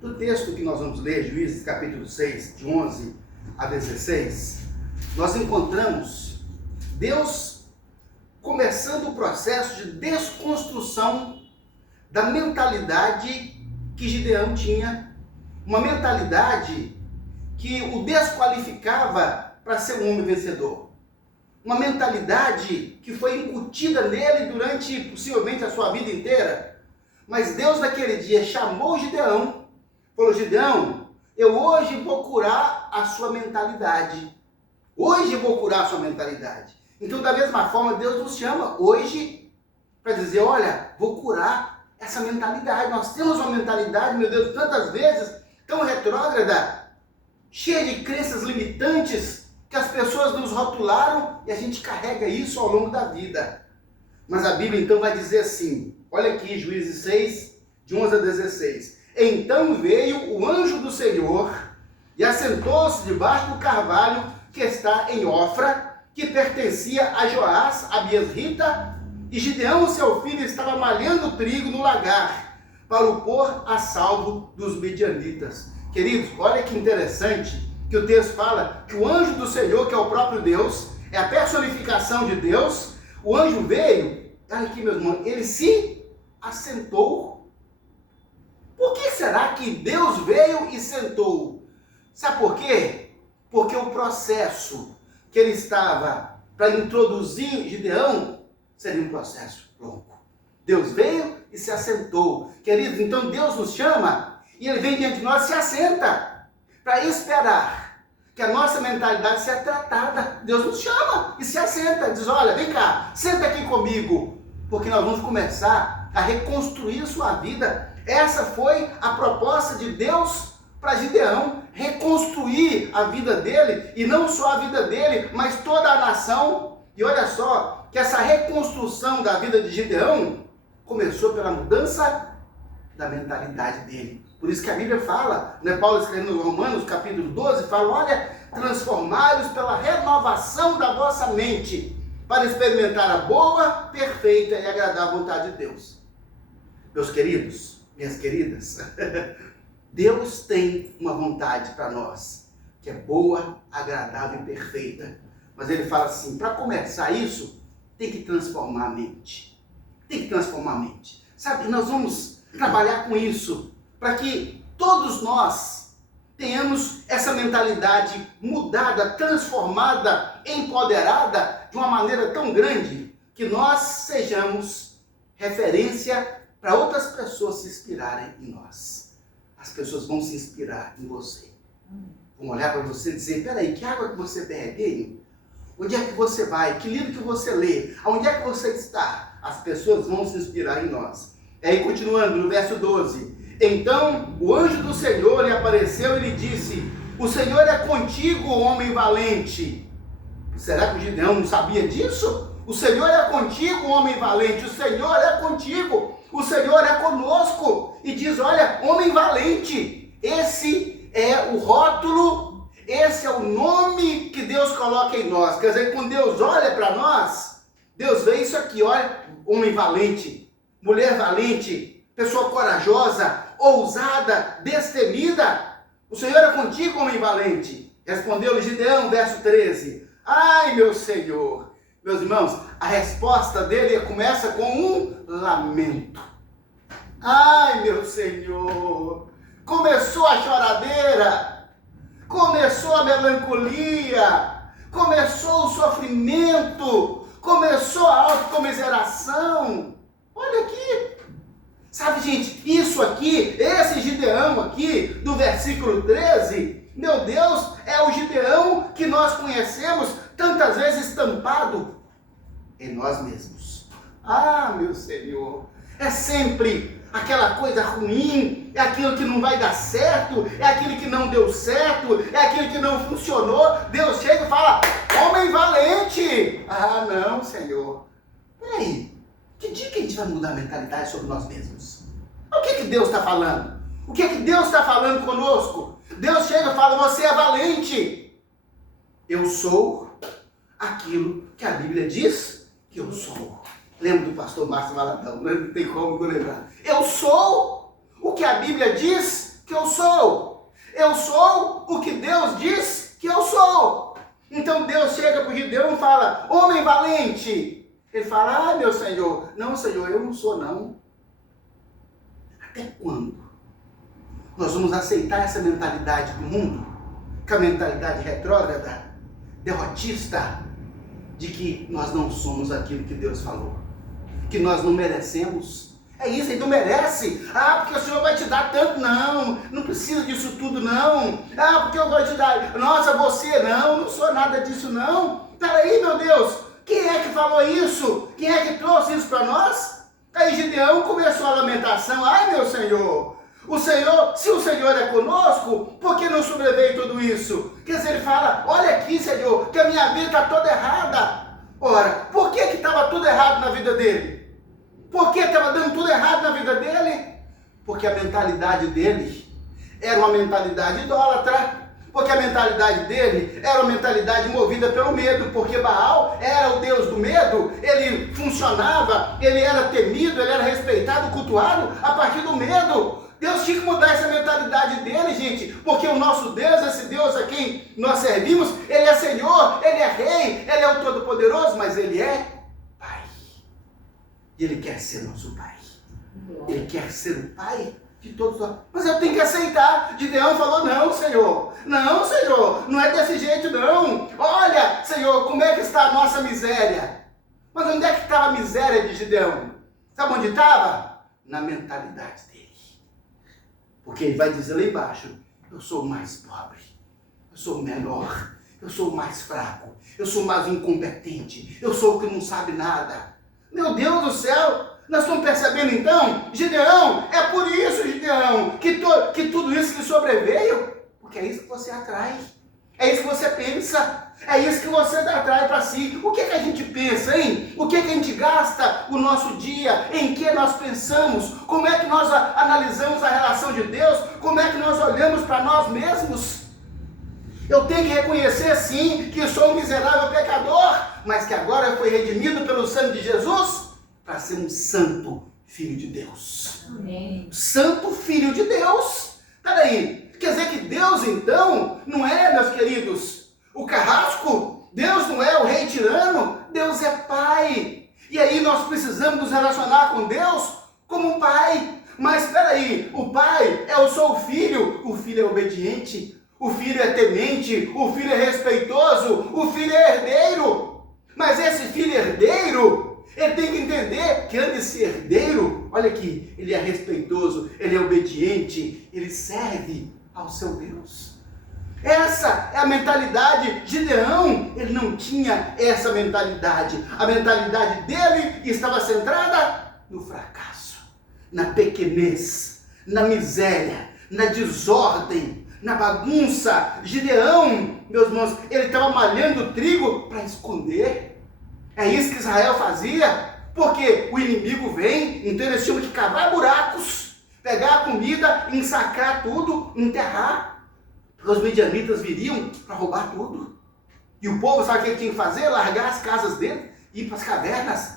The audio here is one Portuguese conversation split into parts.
do texto que nós vamos ler, Juízes capítulo 6, de 11 a 16, nós encontramos Deus começando o processo de desconstrução da mentalidade que Gideão tinha, uma mentalidade que o desqualificava para ser um homem vencedor. Uma mentalidade que foi incutida nele durante, possivelmente, a sua vida inteira. Mas Deus, naquele dia, chamou Gideão, falou: Gideão, eu hoje vou curar a sua mentalidade. Hoje eu vou curar a sua mentalidade. Então, da mesma forma, Deus nos chama hoje para dizer: olha, vou curar essa mentalidade. Nós temos uma mentalidade, meu Deus, tantas vezes, tão retrógrada, cheia de crenças limitantes, que as pessoas nos rotularam e a gente carrega isso ao longo da vida. Mas a Bíblia então vai dizer assim, olha aqui, Juízes 6, de 11 a 16. Então veio o anjo do Senhor e assentou-se debaixo do carvalho que está em Ofra, que pertencia a Joás, a Biesrita, e Gideão, seu filho, estava malhando trigo no lagar, para o pôr a salvo dos midianitas. Queridos, olha que interessante que o texto fala que o anjo do Senhor, que é o próprio Deus, é a personificação de Deus, o anjo veio, olha aqui, meus irmãos, ele se assentou. Por que será que Deus veio e sentou? Sabe por quê? Porque o processo que ele estava para introduzir Gideão seria um processo longo. Deus veio e se assentou. Queridos, então Deus nos chama e ele vem diante de nós e se assenta para esperar que a nossa mentalidade seja tratada. Deus nos chama e se assenta, diz: olha, vem cá, senta aqui comigo, porque nós vamos começar a reconstruir sua vida. Essa foi a proposta de Deus para Gideão, reconstruir a vida dele, e não só a vida dele, mas toda a nação. E olha só, que essa reconstrução da vida de Gideão começou pela mudança da mentalidade dele. Por isso que a Bíblia fala, né, Paulo escrevendo no Romanos, capítulo 12, fala: olha, transformai-os pela renovação da vossa mente, para experimentar a boa, perfeita e agradável vontade de Deus. Meus queridos, minhas queridas, Deus tem uma vontade para nós, que é boa, agradável e perfeita. Mas ele fala assim: para começar isso, tem que transformar a mente. Tem que transformar a mente. Sabe, nós vamos trabalhar com isso, para que todos nós tenhamos essa mentalidade mudada, transformada, empoderada, de uma maneira tão grande, que nós sejamos referência para outras pessoas se inspirarem em nós. As pessoas vão se inspirar em você. Vão olhar para você e dizer: peraí, que água que você bebe, hein? Onde é que você vai? Que livro que você lê? Aonde é que você está? As pessoas vão se inspirar em nós. E aí, continuando, no verso 12. Então o anjo do Senhor lhe apareceu e lhe disse: o Senhor é contigo, homem valente. Será que o Gideão não sabia disso? O Senhor é contigo, homem valente. O Senhor é contigo. O Senhor é conosco. E diz: olha, homem valente. Esse é o rótulo, esse é o nome que Deus coloca em nós. Quer dizer, quando Deus olha para nós, Deus vê isso aqui: olha, homem valente, mulher valente, pessoa corajosa, ousada, destemida. O Senhor é contigo, homem valente. Respondeu-lhe Gideão, verso 13. Ai, meu Senhor. Meus irmãos, a resposta dele começa com um lamento. Ai, meu Senhor. Começou a choradeira, começou a melancolia, começou o sofrimento, começou a autocomiseração. Olha aqui. Sabe, gente, isso aqui, esse Gideão aqui, do versículo 13, meu Deus, é o Gideão que nós conhecemos tantas vezes estampado em nós mesmos. Ah, meu Senhor, é sempre aquela coisa ruim, é aquilo que não vai dar certo, é aquilo que não deu certo, é aquilo que não funcionou. Deus chega e fala: homem valente. Ah, não, Senhor. Peraí, que dia que a gente vai mudar a mentalidade sobre nós mesmos? O que Deus está falando? O que Deus está falando conosco? Deus chega e fala: você é valente. Eu sou aquilo que a Bíblia diz que eu sou. Lembra do pastor Márcio Valadão? Não tem como eu lembrar. Eu sou o que a Bíblia diz que eu sou. sou. Eu sou o que Deus diz que eu sou. Então Deus chega para o Gideão e fala: homem valente. Ele fala: meu Senhor. Não, Senhor, eu não sou não. Até quando nós vamos aceitar essa mentalidade do mundo? Que é a mentalidade retrógrada, derrotista, de que nós não somos aquilo que Deus falou, que nós não merecemos. É isso, ele não merece. Porque o Senhor vai te dar tanto. Não, não precisa disso tudo não. Porque eu vou te dar. Nossa, você não sou nada disso não. Peraí, meu Deus, quem é que falou isso? Quem é que trouxe isso para nós? Aí Gideão começou a lamentação: ai, meu Senhor, se o Senhor é conosco, por que não sobreveio tudo isso? Quer dizer, ele fala: olha aqui, Senhor, que a minha vida está toda errada. Ora, por que estava tudo errado na vida dele? Por que estava dando tudo errado na vida dele? Porque a mentalidade dele era uma mentalidade idólatra. Porque a mentalidade dele era uma mentalidade movida pelo medo. Porque Baal era o deus do medo. Ele funcionava, ele era temido, ele era respeitado, cultuado a partir do medo. Deus tinha que mudar essa mentalidade dele, gente. Porque o nosso Deus, esse Deus a quem nós servimos, ele é Senhor, ele é Rei, ele é o Todo-Poderoso, mas ele é Pai. E ele quer ser nosso Pai. Ele quer ser o Pai de todos nós. Mas eu tenho que aceitar. Gideão falou: não, Senhor. Não, Senhor. Não é desse jeito, não. Olha, Senhor, como é que está a nossa miséria? Mas onde é que estava a miséria de Gideão? Sabe onde estava? Na mentalidade dele. Porque ele vai dizer lá embaixo: eu sou o mais pobre. Eu sou o menor. Eu sou o mais fraco. Eu sou o mais incompetente. Eu sou o que não sabe nada. Meu Deus do céu, nós estamos percebendo então, Gideão, é por isso, Gideão, que tudo isso lhe sobreveio, porque é isso que você atrai, é isso que você pensa, é isso que você atrai para si. O que a gente pensa, hein? O que a gente gasta o nosso dia, em que nós pensamos, como é que nós analisamos a relação de Deus, como é que nós olhamos para nós mesmos? Eu tenho que reconhecer sim que sou um miserável pecador, mas que agora fui redimido pelo sangue de Jesus para ser um santo filho de Deus. Amém. Santo filho de Deus. Peraí, quer dizer que Deus então não é, meus queridos, o carrasco? Deus não é o rei tirano? Deus é Pai. E aí nós precisamos nos relacionar com Deus como um Pai. Mas peraí, o Pai é o seu filho, o filho é obediente. O filho é temente, o filho é respeitoso, o filho é herdeiro. Mas esse filho herdeiro, ele tem que entender que antes de ser herdeiro, olha aqui, ele é respeitoso, ele é obediente, ele serve ao seu Deus. Essa é a mentalidade de Gideão. Ele não tinha essa mentalidade. A mentalidade dele estava centrada no fracasso, na pequenez, na miséria, na desordem, na bagunça. Gideão, meus irmãos, ele estava malhando trigo para esconder. É isso que Israel fazia, porque o inimigo vem, então eles tinham que cavar buracos, pegar a comida, ensacar tudo, enterrar. Os midianitas viriam para roubar tudo. E o povo, sabe o que ele tinha que fazer? Largar as casas dele, ir para as cavernas,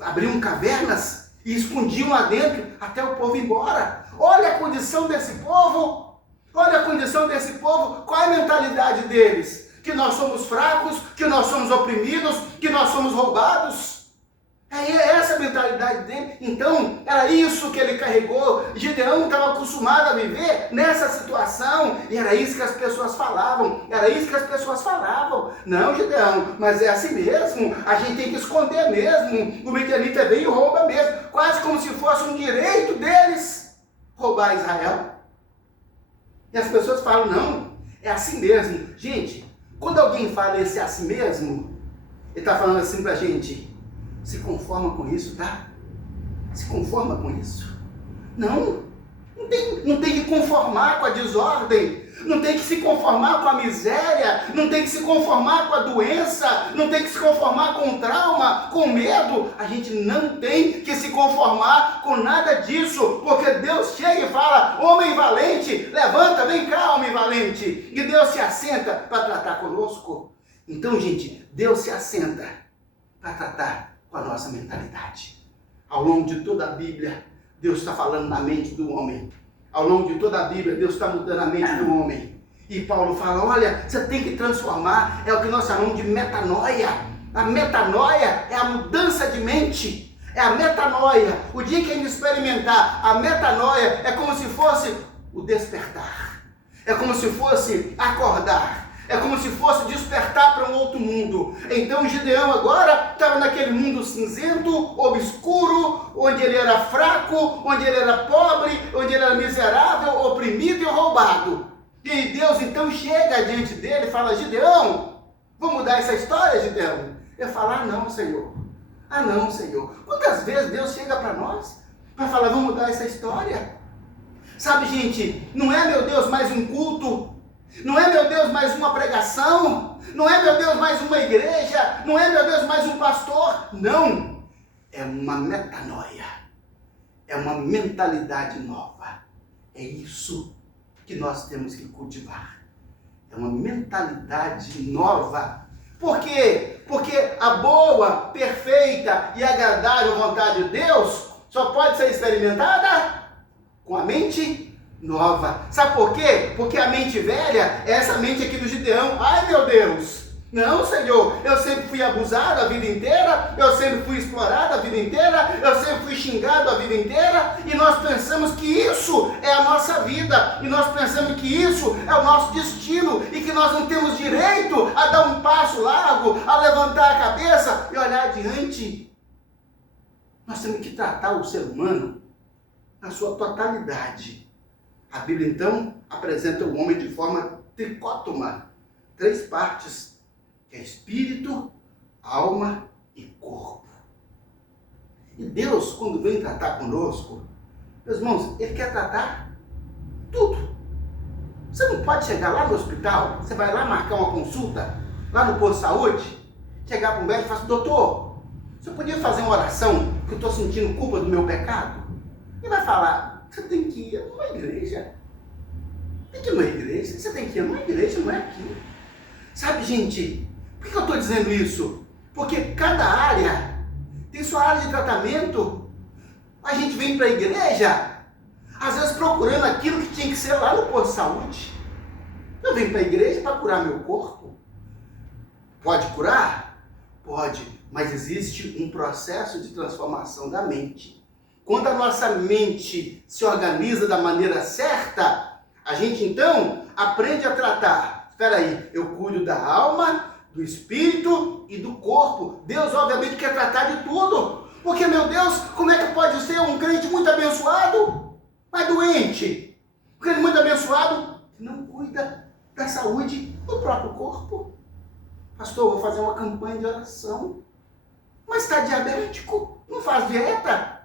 abriam cavernas e escondiam lá dentro até o povo ir embora. Olha a condição desse povo. Olha a condição desse povo, qual é a mentalidade deles? Que nós somos fracos, que nós somos oprimidos, que nós somos roubados. É essa a mentalidade dele. Então, era isso que ele carregou. Gideão estava acostumado a viver nessa situação, e era isso que as pessoas falavam. Não, Gideão, mas é assim mesmo, a gente tem que esconder mesmo. O midianita vem e rouba mesmo, quase como se fosse um direito deles roubar Israel. E as pessoas falam: não, é assim mesmo. Gente, quando alguém fala esse é assim mesmo, ele está falando assim para a gente: se conforma com isso, tá? Se conforma com isso. Não tem que conformar com a desordem, não tem que se conformar com a miséria, não tem que se conformar com a doença, não tem que se conformar com o trauma, com o medo. A gente não tem que se conformar com nada disso, porque Deus chega e fala: homem valente, levanta, vem cá, homem valente. E Deus se assenta para tratar conosco. Então, gente, Deus se assenta para tratar com a nossa mentalidade. Ao longo de toda a Bíblia, Deus está falando na mente do homem. Ao longo de toda a Bíblia, Deus está mudando a mente do homem. E Paulo fala, olha, você tem que transformar, é o que nós chamamos de metanoia. A metanoia é a mudança de mente, é a metanoia. O dia que a gente experimentar a metanoia, é como se fosse o despertar, é como se fosse acordar, é como se fosse despertar para um outro mundo. Então Gideão agora estava naquele mundo cinzento, obscuro, onde ele era fraco, onde ele era pobre, onde ele era miserável, oprimido e roubado. E Deus então chega diante dele e fala, Gideão, vamos mudar essa história, Gideão? Ele fala, ah não, Senhor. Ah não, Senhor. Quantas vezes Deus chega para nós para falar, vamos mudar essa história? Sabe, gente, não é, meu Deus, mais um culto, não é, meu Deus, mais uma pregação, não é, meu Deus, mais uma igreja, não é, meu Deus, mais um pastor. Não, é uma metanoia, é uma mentalidade nova. É isso que nós temos que cultivar. É uma mentalidade nova. Por quê? Porque a boa, perfeita e agradável vontade de Deus só pode ser experimentada com a mente nova. Sabe por quê? Porque a mente velha é essa mente aqui do Gideão. Ai, meu Deus! Não, Senhor, eu sempre fui abusado a vida inteira, eu sempre fui explorado a vida inteira, eu sempre fui xingado a vida inteira, e nós pensamos que isso é a nossa vida, e nós pensamos que isso é o nosso destino, e que nós não temos direito a dar um passo largo, a levantar a cabeça e olhar adiante. Nós temos que tratar o ser humano na sua totalidade. A Bíblia, então, apresenta o homem de forma tricótoma, 3 partes, que é espírito, alma e corpo. E Deus, quando vem tratar conosco, meus irmãos, Ele quer tratar tudo. Você não pode chegar lá no hospital, você vai lá marcar uma consulta, lá no posto de saúde, chegar para um médico e falar assim, doutor, você podia fazer uma oração, que eu estou sentindo culpa do meu pecado? Ele vai falar, você tem que ir numa igreja. Tem que ir numa igreja? Você tem que ir numa igreja, não é aqui. Sabe, gente, por que eu estou dizendo isso? Porque cada área tem sua área de tratamento. A gente vem para a igreja, às vezes procurando aquilo que tinha que ser lá no posto de saúde. Eu venho para a igreja para curar meu corpo. Pode curar? Pode, mas existe um processo de transformação da mente. Quando a nossa mente se organiza da maneira certa, a gente então aprende a tratar. Espera aí, eu cuido da alma, do espírito e do corpo. Deus obviamente quer tratar de tudo. Porque, meu Deus, como é que pode ser um crente muito abençoado, mas doente? Um crente muito abençoado que não cuida da saúde do próprio corpo. Pastor, vou fazer uma campanha de oração. Mas está diabético, não faz dieta?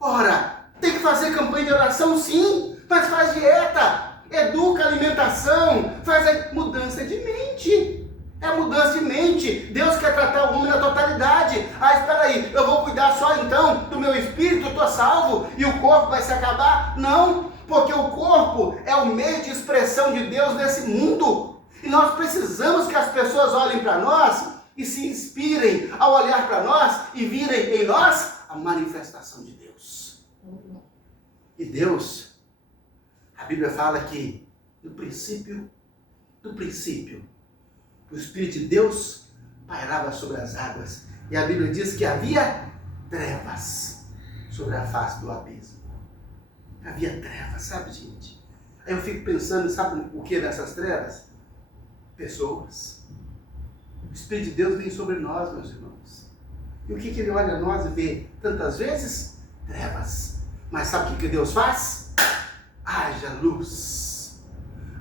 Ora, tem que fazer campanha de oração sim, mas faz dieta. Educa a alimentação, faz a mudança de mente. É a mudança de mente. Deus quer tratar o homem na totalidade. Ah, espera aí, eu vou cuidar só então do meu espírito, eu estou salvo e o corpo vai se acabar? Não, porque o corpo é o meio de expressão de Deus nesse mundo. E nós precisamos que as pessoas olhem para nós e se inspirem ao olhar para nós e virem em nós a manifestação de Deus. E Deus, a Bíblia fala que no princípio, o Espírito de Deus pairava sobre as águas. E a Bíblia diz que havia trevas sobre a face do abismo. Havia trevas, sabe, gente? Aí eu fico pensando, sabe o que nessas trevas? Pessoas. O Espírito de Deus vem sobre nós, meus irmãos. E o que Ele olha a nós e vê? Tantas vezes, trevas. Mas sabe o que Deus faz? Haja luz.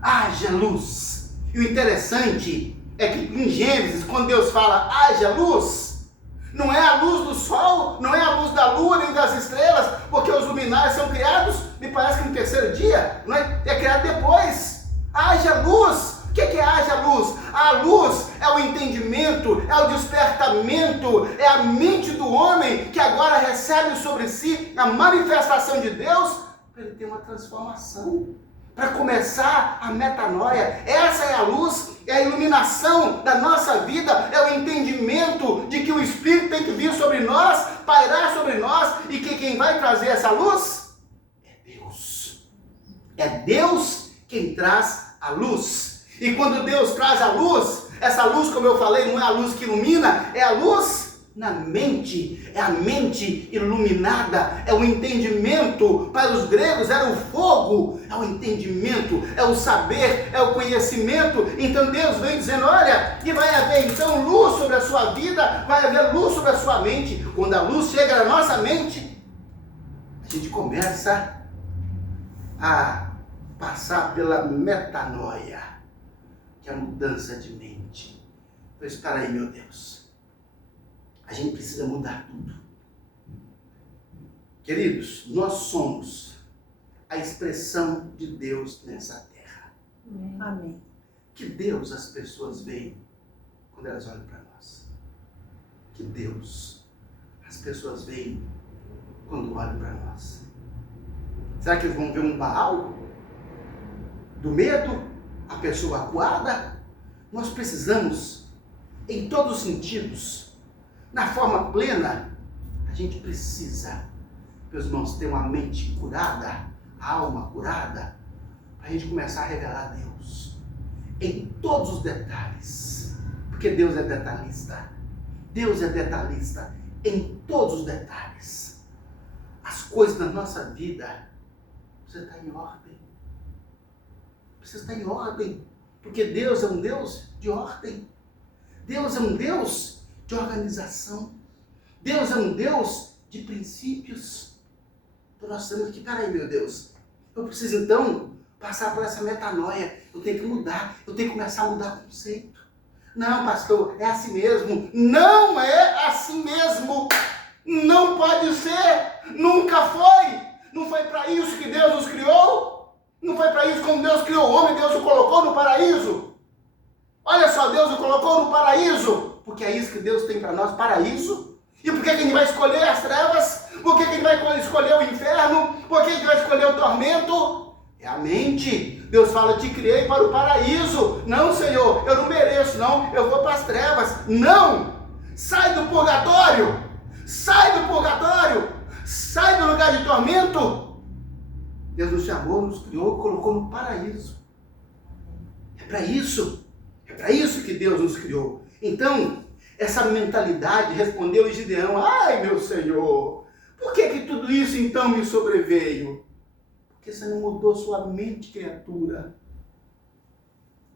Haja luz. E o interessante é que em Gênesis, quando Deus fala haja luz, não é a luz do sol, não é a luz da lua nem das estrelas, porque os luminares são criados, me parece que no 3º dia, não é? É criado depois. Haja luz. O que é haja luz? A luz é o entendimento, é o despertamento, é a mente do homem que agora recebe sobre si a manifestação de Deus para ele ter uma transformação, para começar a metanoia. Essa é a luz, é a iluminação da nossa vida, é o entendimento de que o Espírito tem que vir sobre nós, pairar sobre nós, e que quem vai trazer essa luz é Deus. É Deus quem traz a luz. E quando Deus traz a luz, essa luz, como eu falei, não é a luz que ilumina, é a luz na mente, é a mente iluminada, é o entendimento. Para os gregos era o fogo, é o entendimento, é o saber, é o conhecimento. Então Deus vem dizendo, olha, e vai haver então luz sobre a sua vida, vai haver luz sobre a sua mente. Quando a luz chega na nossa mente, a gente começa a passar pela metanoia, que é a mudança de mente. Então espera aí, meu Deus, a gente precisa mudar tudo. Queridos, nós somos a expressão de Deus nessa terra. Amém. Que Deus as pessoas veem quando elas olham para nós? Que Deus as pessoas veem quando olham para nós? Será que eles vão ver um Baal? Do medo? A pessoa acuada? Nós precisamos, em todos os sentidos, na forma plena, a gente precisa, meus irmãos, ter uma mente curada, a alma curada, para a gente começar a revelar a Deus em todos os detalhes, porque Deus é detalhista. Deus é detalhista em todos os detalhes. As coisas da nossa vida precisam estar em ordem. Precisa estar em ordem, porque Deus é um Deus de ordem. Deus é um Deus de organização. Deus é um Deus de princípios. Então nós temos que, peraí, meu Deus, eu preciso então passar por essa metanoia, eu tenho que mudar, eu tenho que começar a mudar o conceito. Não, pastor, é assim mesmo. Não é assim mesmo. Não pode ser, nunca foi. Não foi para isso que Deus nos criou. Não foi para isso como Deus criou o homem, Deus o colocou no paraíso. Olha só, Deus o colocou no paraíso, porque é isso que Deus tem para nós, paraíso. E por que a gente vai escolher as trevas? Por que a gente vai escolher o inferno? Por que a gente vai escolher o tormento? É a mente. Deus fala, te criei para o paraíso. Não, Senhor, eu não mereço, não, eu vou para as trevas. Não! Sai do purgatório! Sai do purgatório! Sai do lugar de tormento! Deus nos chamou, nos criou, colocou no paraíso. É para isso. É para isso que Deus nos criou. Então, essa mentalidade respondeu Gideão, ai meu Senhor, por que tudo isso então me sobreveio? Porque você não mudou sua mente, criatura.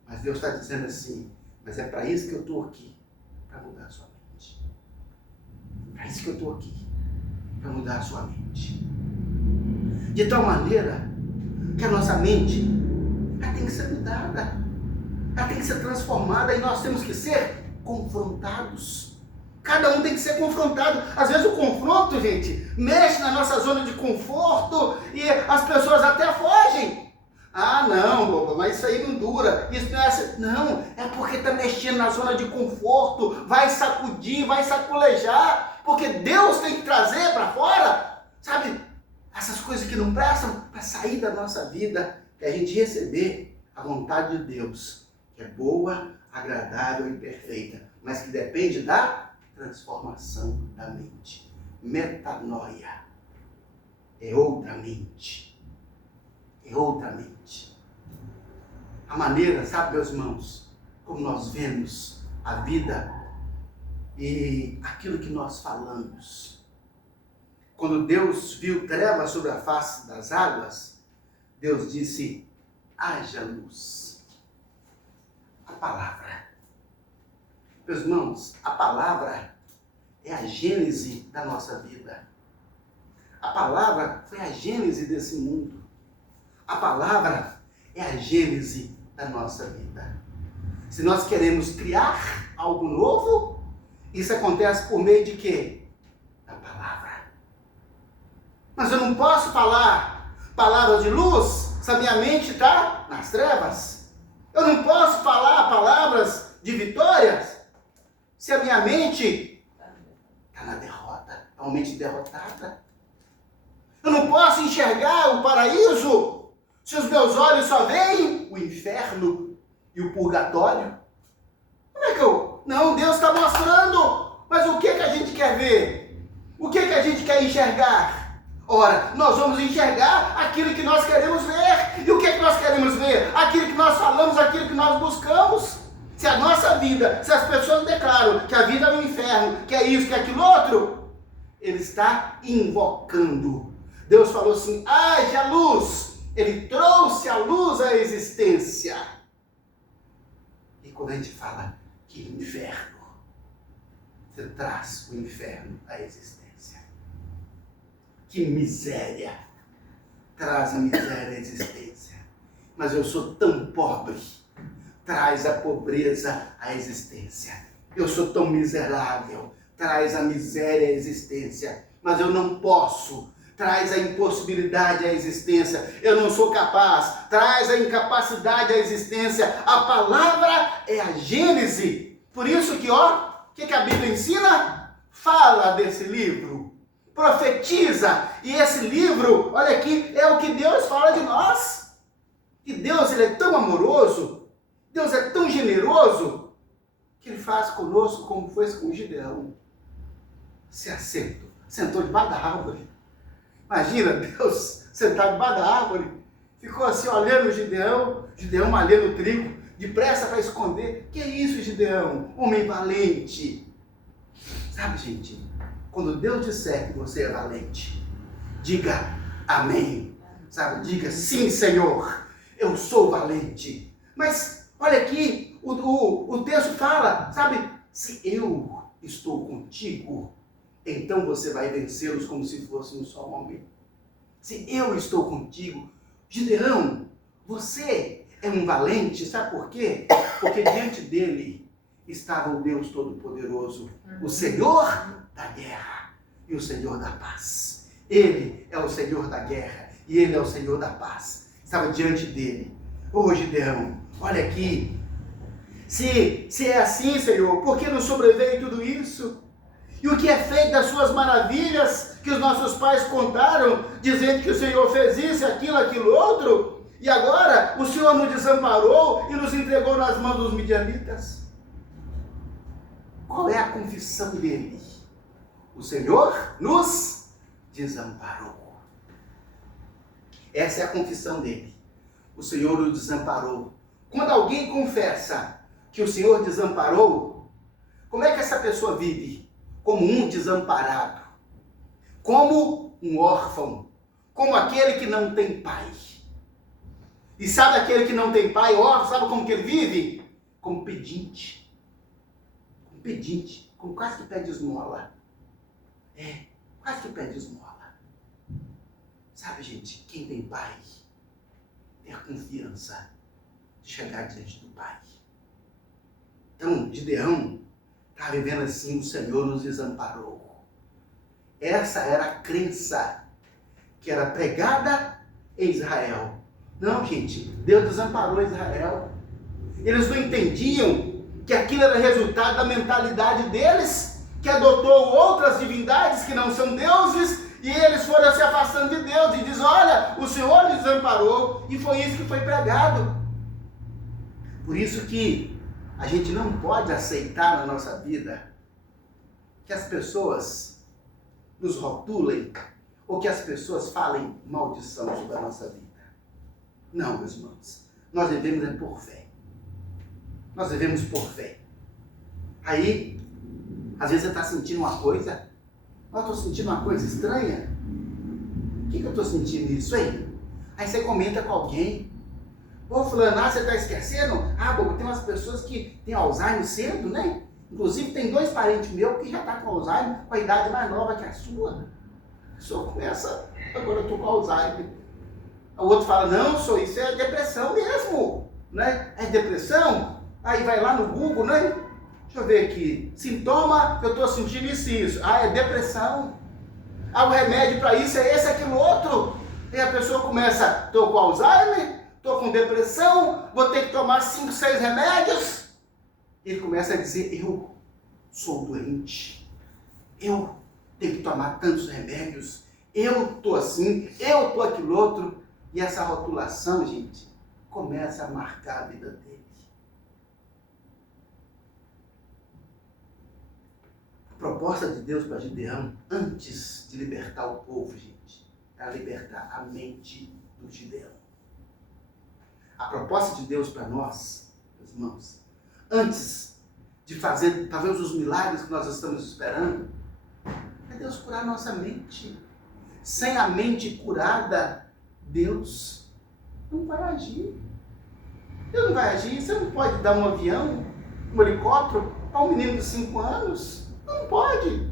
Mas Deus está dizendo assim, mas é para isso que eu estou aqui, para mudar a sua mente. É para isso que eu estou aqui, para mudar a sua mente. De tal maneira que a nossa mente, ela tem que ser mudada, ela tem que ser transformada e nós temos que ser confrontados. Cada um tem que ser confrontado. Às vezes o confronto, gente, mexe na nossa zona de conforto e as pessoas até fogem. Ah, não, boba, mas isso aí não dura. Isso não é assim. Não, é porque está mexendo na zona de conforto. Vai sacudir, vai saculejar. Porque Deus tem que trazer para fora, sabe, essas coisas que não prestam para sair da nossa vida. E a gente receber a vontade de Deus, que é boa, agradável e perfeita, mas que depende da transformação da mente. Metanoia é outra mente. É outra mente. A maneira, sabe, meus irmãos, como nós vemos a vida e aquilo que nós falamos. Quando Deus viu trevas sobre a face das águas, Deus disse, haja luz. A palavra. Meus irmãos, a palavra é a gênese da nossa vida. A palavra foi a gênese desse mundo. A palavra é a gênese da nossa vida. Se nós queremos criar algo novo, isso acontece por meio de quê? Da palavra. Mas eu não posso falar palavras de luz se a minha mente está nas trevas. Eu não posso falar palavras de vitórias se a minha mente está na derrota, é uma mente derrotada. Eu não posso enxergar o paraíso se os meus olhos só veem o inferno e o purgatório. Como é que eu... Não, Deus está mostrando, mas o que a gente quer ver? O que a gente quer enxergar? Ora, nós vamos enxergar aquilo que nós queremos ver. E o que é que nós queremos ver? Aquilo que nós falamos, aquilo que nós buscamos. Se a nossa vida, se as pessoas declaram que a vida é um inferno, que é isso, que é aquilo outro, ele está invocando. Deus falou assim, haja luz. Ele trouxe a luz à existência. E quando a gente fala que inferno, você traz o inferno à existência. Que miséria, traz a miséria à existência. Mas eu sou tão pobre, traz a pobreza à existência. Eu sou tão miserável, traz a miséria à existência. Mas eu não posso, traz a impossibilidade à existência. Eu não sou capaz, traz a incapacidade à existência. A palavra é a Gênese. Por isso que, ó, o que a Bíblia ensina? Fala desse livro, profetiza. E esse livro, olha aqui, é o que Deus fala de nós. Que Deus, ele é tão amoroso, Deus é tão generoso, que ele faz conosco como fez com Gideão. Se sentou debaixo da árvore. Imagina Deus sentado debaixo da árvore, ficou assim olhando o Gideão malhando o trigo, depressa para esconder. Que é isso, Gideão? Homem valente. Sabe, gente, quando Deus disser que você é valente, diga amém. Sabe, diga sim, Senhor, eu sou valente. Mas, olha aqui, o texto fala, sabe, se eu estou contigo, então você vai vencê-los como se fosse um só homem. Se eu estou contigo, Gideão, você é um valente, sabe por quê? Porque diante dele estava o Deus Todo-Poderoso, o Senhor da guerra e o Senhor da paz. Ele é o Senhor da guerra e ele é o Senhor da paz. Estava diante dele. Ô Gideão, olha aqui. Se é assim, Senhor, por que nos sobreveio tudo isso? E o que é feito das suas maravilhas que os nossos pais contaram, dizendo que o Senhor fez isso, aquilo outro, e agora o Senhor nos desamparou e nos entregou nas mãos dos midianitas? Qual é a confissão dele? O Senhor nos desamparou. Essa é a confissão dele. O Senhor nos desamparou. Quando alguém confessa que o Senhor desamparou, como é que essa pessoa vive? Como um desamparado, como um órfão, como aquele que não tem pai. E sabe aquele que não tem pai, órfão, sabe como que ele vive? Como pedinte. Como pedinte, como quase que pede esmola. Quase que pede esmola. Sabe, gente, quem tem pai, tem a confiança de chegar diante do pai. Então, Gideão está vivendo assim, o Senhor nos desamparou. Essa era a crença que era pregada em Israel. Não, gente, Deus desamparou Israel. Eles não entendiam que aquilo era resultado da mentalidade deles, que adotou outras divindades que não são deuses, e eles foram se afastando de Deus, e diz, olha, o Senhor nos desamparou, e foi isso que foi pregado. Por isso que a gente não pode aceitar na nossa vida que as pessoas nos rotulem ou que as pessoas falem maldição sobre a nossa vida. Não, meus irmãos. Nós devemos por fé. Nós devemos por fé. Aí, às vezes você está sentindo uma coisa. Eu estou sentindo uma coisa estranha. O que eu estou sentindo isso aí? Aí você comenta com alguém. Ô fulano, você está esquecendo? Bobo, tem umas pessoas que têm Alzheimer cedo, né? Inclusive tem 2 parentes meus que já estão com Alzheimer, com a idade mais nova que a sua. A pessoa começa, agora eu estou com Alzheimer. O outro fala, não, isso é depressão mesmo, né? É depressão? Aí vai lá no Google, né? Deixa eu ver aqui. Sintoma, eu estou sentindo isso e isso. É depressão. O remédio para isso é esse, aquilo, outro. E a pessoa começa, estou com Alzheimer, estou com depressão, vou ter que tomar 5, 6 remédios. Ele começa a dizer, eu sou doente, eu tenho que tomar tantos remédios, eu estou assim, eu estou aquilo outro. E essa rotulação, gente, começa a marcar a vida dele. A proposta de Deus para Gideão, antes de libertar o povo, gente, era libertar a mente do Gideão. A proposta de Deus para nós, meus irmãos, antes de fazer talvez os milagres que nós estamos esperando, é Deus curar nossa mente. Sem a mente curada, Deus não vai agir. Deus não vai agir. Você não pode dar um avião, um helicóptero para um menino de 5 anos. Não pode.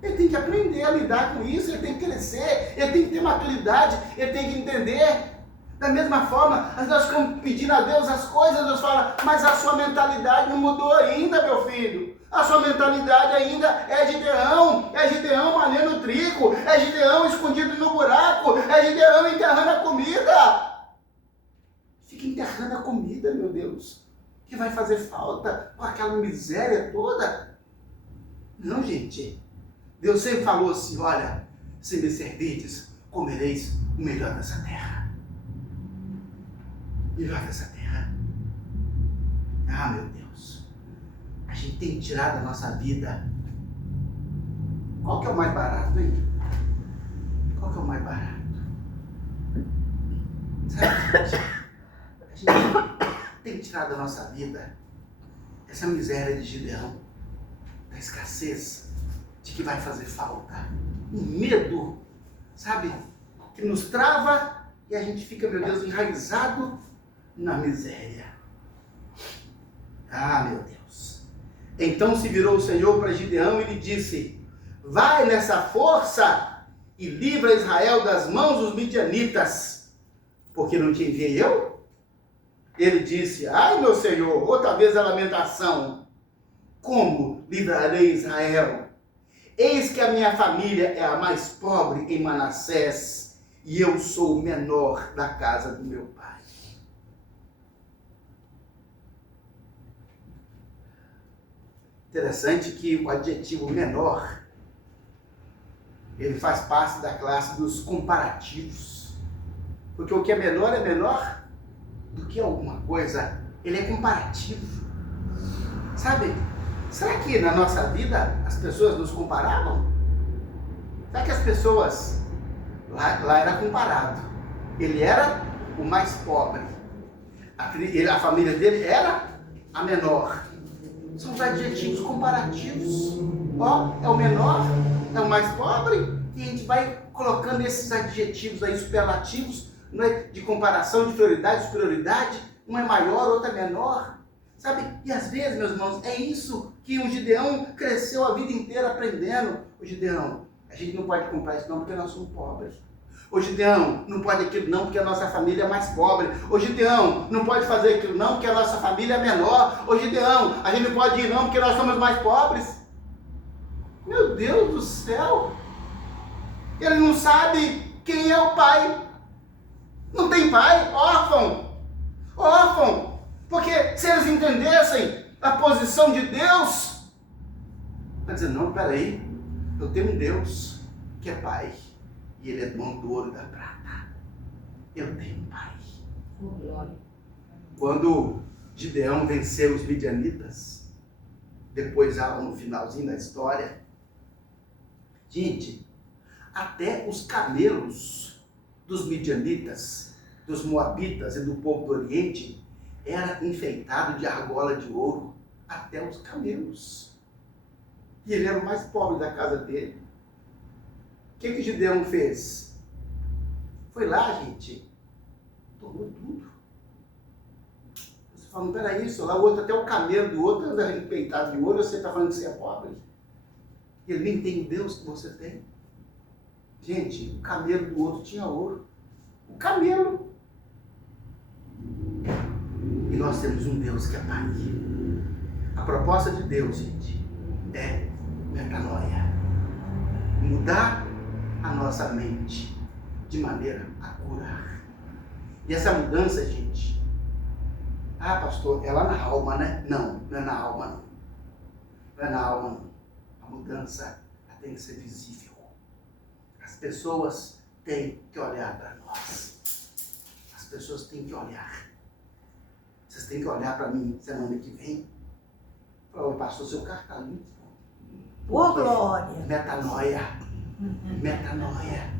Ele tem que aprender a lidar com isso, ele tem que crescer, ele tem que ter maturidade, ele tem que entender. Da mesma forma, nós ficamos pedindo a Deus as coisas, Deus fala, mas a sua mentalidade não mudou ainda, meu filho. A sua mentalidade ainda é Gideão malhando trigo, é Gideão escondido no buraco, é Gideão enterrando a comida. Fica enterrando a comida, meu Deus, que vai fazer falta com aquela miséria toda. Não, gente. Deus sempre falou assim, olha, se me servirdes, comereis o melhor dessa terra. Melhor dessa terra. Ah, meu Deus. A gente tem que tirar da nossa vida. Qual que é o mais barato, hein? Qual que é o mais barato? Sabe, a gente tem que tirar da nossa vida essa miséria de Gideão, da escassez, de que vai fazer falta. Um medo, sabe, que nos trava e a gente fica, meu Deus, enraizado na miséria. Ah, meu Deus. Então se virou o Senhor para Gideão e lhe disse, vai nessa força e livra Israel das mãos dos midianitas, porque não te enviei eu? Ele disse, ai meu Senhor, outra vez a lamentação, como livrarei Israel? Eis que a minha família é a mais pobre em Manassés, e eu sou o menor da casa do meu pai. Interessante que o adjetivo menor, ele faz parte da classe dos comparativos. Porque o que é menor do que alguma coisa, ele é comparativo. Sabe? Será que na nossa vida as pessoas nos comparavam? Será que as pessoas... Lá era comparado. Ele era o mais pobre. A família dele era a menor. São os adjetivos comparativos. Ó, é o menor, é o mais pobre. E a gente vai colocando esses adjetivos aí superlativos, né, de comparação, de prioridade, superioridade. Um é maior, outro é menor. Sabe? E às vezes, meus irmãos, é isso que o Gideão cresceu a vida inteira aprendendo. O Gideão, a gente não pode comprar isso não porque nós somos pobres. Ô Gideão, não pode aquilo não porque a nossa família é mais pobre. Ô Gideão, não pode fazer aquilo não porque a nossa família é menor. Ô Gideão, a gente não pode ir não porque nós somos mais pobres. Meu Deus do céu! Ele não sabe quem é o pai. Não tem pai, órfão. Órfão. Porque se eles entendessem a posição de Deus, vai dizer, não, peraí, eu tenho um Deus que é pai, e ele é dono do ouro e da prata. Eu tenho um pai. Quando Gideão venceu os midianitas, depois já no finalzinho da história, gente, até os camelos dos midianitas, dos moabitas e do povo do Oriente, era enfeitado de argola de ouro, até os camelos. E ele era o mais pobre da casa dele. O que Gideão fez? Foi lá, gente, tomou tudo. Você fala, peraí, lá o outro, até o camelo do outro anda enfeitado de ouro, você está falando que você é pobre? Ele nem tem o Deus que você tem. Gente, o camelo do outro tinha ouro. O camelo. E nós temos um Deus que é Pai. A proposta de Deus, gente, é metanoia. Mudar a nossa mente de maneira a curar. E essa mudança, gente, pastor, é lá na alma, né? Não, não é na alma, não. Não é na alma, não. A mudança tem que ser visível. As pessoas têm que olhar para nós. As pessoas têm que olhar. Vocês têm que olhar para mim semana que vem. Falar, pastor, seu carro está limpo. Ô, glória! Metanoia. Metanoia.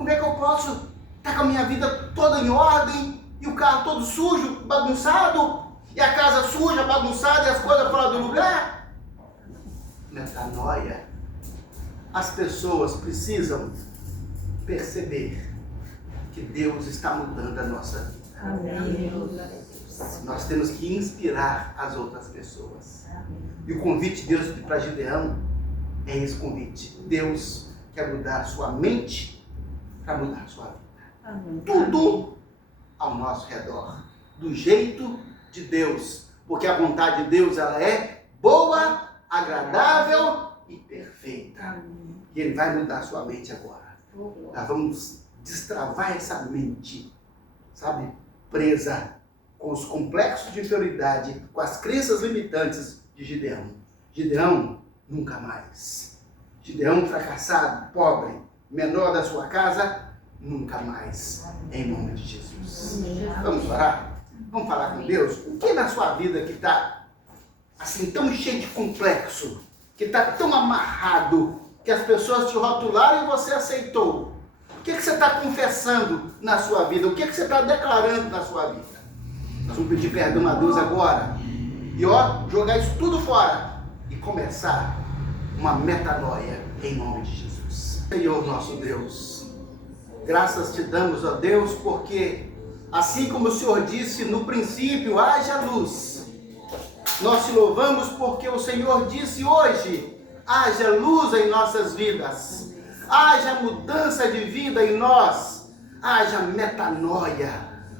Como é que eu posso estar com a minha vida toda em ordem e o carro todo sujo, bagunçado, e a casa suja, bagunçada e as coisas fora do lugar? Metanoia. As pessoas precisam perceber que Deus está mudando a nossa vida. Amém. Nós temos que inspirar as outras pessoas. E o convite de Deus para Gideão é esse convite. Deus quer mudar a sua mente para mudar a sua vida. Amém. Tudo ao nosso redor, do jeito de Deus, porque a vontade de Deus ela é boa, agradável e perfeita. Amém. E Ele vai mudar a sua mente agora. Nós vamos destravar essa mente, sabe, presa com os complexos de inferioridade, com as crenças limitantes de Gideão. Gideão nunca mais. Gideão fracassado, pobre, menor da sua casa, nunca mais. Em nome de Jesus. Vamos orar? Vamos falar com Deus? O que na sua vida que está assim tão cheio de complexo, que está tão amarrado, que as pessoas te rotularam e você aceitou? O que você está confessando na sua vida? O que você está declarando na sua vida? Nós vamos pedir perdão a Deus agora. E jogar isso tudo fora. E começar uma metanoia em nome de Jesus. Senhor nosso Deus, graças te damos, ó Deus, porque assim como o Senhor disse no princípio, haja luz. Nós te louvamos porque o Senhor disse hoje, haja luz em nossas vidas. Haja mudança de vida em nós. Haja metanoia.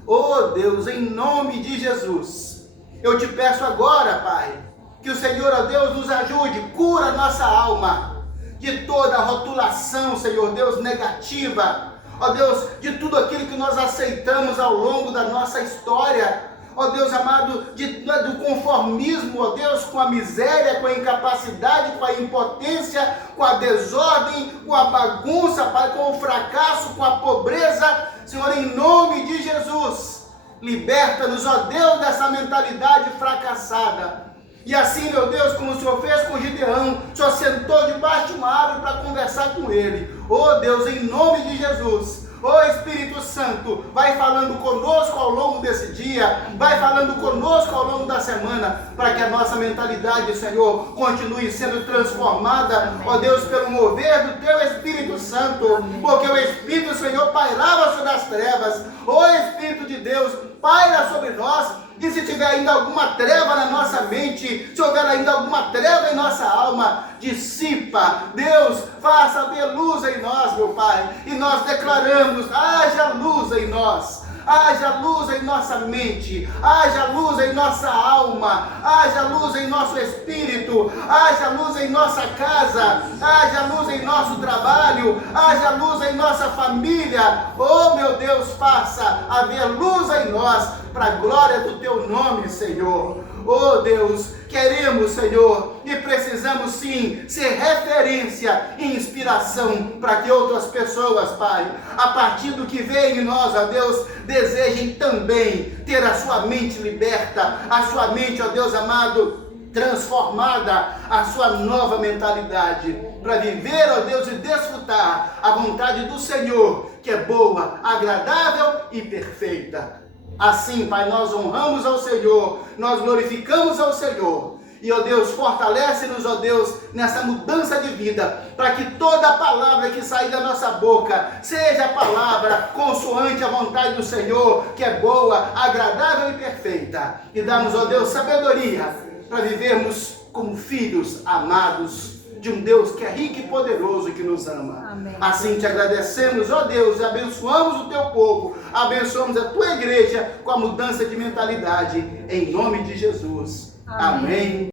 Oh Deus, em nome de Jesus, eu te peço agora, Pai, que o Senhor, ó Deus, nos ajude, cura a nossa alma de toda a rotulação, Senhor Deus, negativa, ó Deus, de tudo aquilo que nós aceitamos ao longo da nossa história, ó Deus amado, do conformismo, ó Deus, com a miséria, com a incapacidade, com a impotência, com a desordem, com a bagunça, Pai, com o fracasso, com a pobreza. Senhor, em nome de Jesus, liberta-nos, ó Deus, dessa mentalidade fracassada. E assim, meu Deus, como o Senhor fez com Gideão, o Senhor sentou debaixo de uma árvore para conversar com ele. Oh Deus, em nome de Jesus, oh Espírito Santo, vai falando conosco ao longo desse dia, vai falando conosco ao longo da semana, para que a nossa mentalidade, Senhor, continue sendo transformada, ó Deus, pelo mover do Teu Espírito Santo, porque o Espírito, Senhor, pairava sobre as trevas. Ó Espírito de Deus, paira sobre nós. E se tiver ainda alguma treva na nossa mente, se houver ainda alguma treva em nossa alma, dissipa. Deus, faça haver luz em nós, meu Pai. E nós declaramos, haja luz em nós. Haja luz em nossa mente, haja luz em nossa alma, haja luz em nosso espírito, haja luz em nossa casa, haja luz em nosso trabalho, haja luz em nossa família. Oh meu Deus, faça haver luz em nós, para a glória do Teu nome, Senhor. Oh Deus, queremos, Senhor, e precisamos sim ser referência e inspiração para que outras pessoas, Pai, a partir do que vem em nós, ó Deus, desejem também ter a sua mente liberta, a sua mente, ó Deus amado, transformada, a sua nova mentalidade, para viver, ó Deus, e desfrutar a vontade do Senhor, que é boa, agradável e perfeita. Assim, Pai, nós honramos ao Senhor, nós glorificamos ao Senhor. E, ó Deus, fortalece-nos, ó Deus, nessa mudança de vida, para que toda palavra que sair da nossa boca seja a palavra consoante à vontade do Senhor, que é boa, agradável e perfeita. E dá-nos, ó Deus, sabedoria para vivermos como filhos amados de um Deus que é rico e poderoso e que nos ama. Amém. Assim te agradecemos, ó Deus, e abençoamos o Teu povo, abençoamos a Tua igreja com a mudança de mentalidade, em nome de Jesus. Amém.